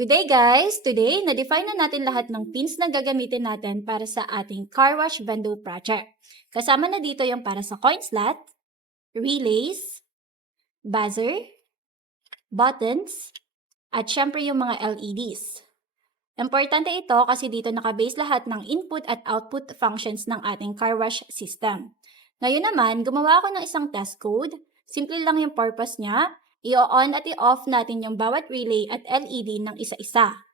Good day guys! Today, na-define na natin lahat ng pins na gagamitin natin para sa ating car wash vendor project. Kasama na dito yung para sa coin slot, relays, buzzer, buttons, at syempre yung mga LEDs. Importante ito kasi dito nakabase lahat ng input at output functions ng ating car wash system. Ngayon naman, gumawa ako ng isang test code. Simple lang yung purpose niya. I-on at i-off natin yung bawat relay at LED ng isa-isa.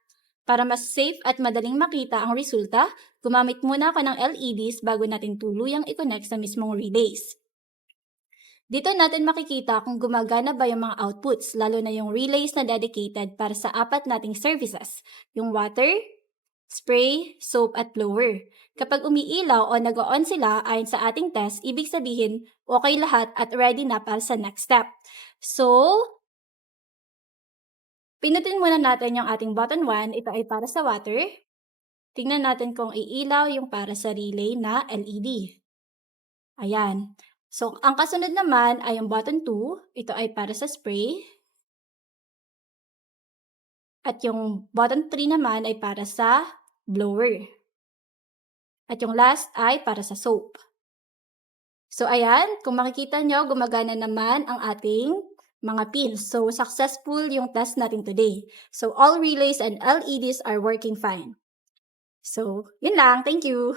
Para mas safe at madaling makita ang resulta, gumamit muna ako ng LEDs bago natin tuluyang i-connect sa mismong relays. Dito natin makikita kung gumagana ba yung mga outputs, lalo na yung relays na dedicated para sa apat nating services, yung water, spray, soap at blower. Kapag umiilaw o nag-on sila ayon sa ating test, ibig sabihin okay lahat at ready na para sa next step. So, pinutin muna natin yung ating button 1, ito ay para sa water. Tingnan natin kung iilaw yung para sa relay na LED. Ayan. So, ang kasunod naman ay yung button 2, ito ay para sa spray. At yung button 3 naman ay para sa blower. At yung last ay para sa soap. So, ayan, kung makikita nyo, gumagana naman ang ating mga pins. So, successful yung test natin today. So, all relays and LEDs are working fine. So, yun lang. Thank you!